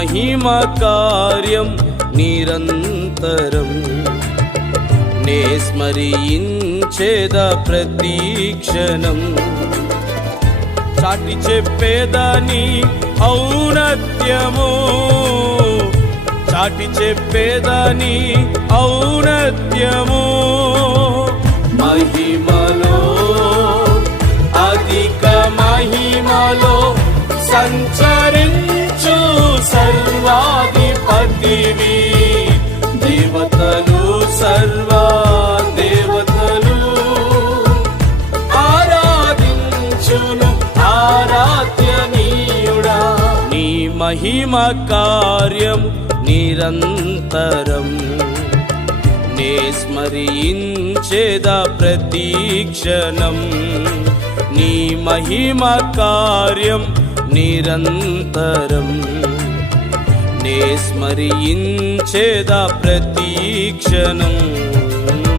మహిమ కార్యం నిరంతరం నే స్మరించేద ప్రతీక్షణం. చాటి చెప్పేదని ఔన్నత్యము, చాటి చెప్పేదని ఔన్నత్యము. మహిమలో అధిక మహిమలో సంచరించు సర్వాధిపతివి. దేవతలు సర్వా దేవతలు ఆరాధించును ఆరాధ్యనీయుడా. నీ మహిమ కార్యం నిరంతరం నే స్మరించేద ప్రతీక్షణం. నీ మహిమ కార్యం నిరంతరం నే స్మరించేద ప్రతీక్షణం.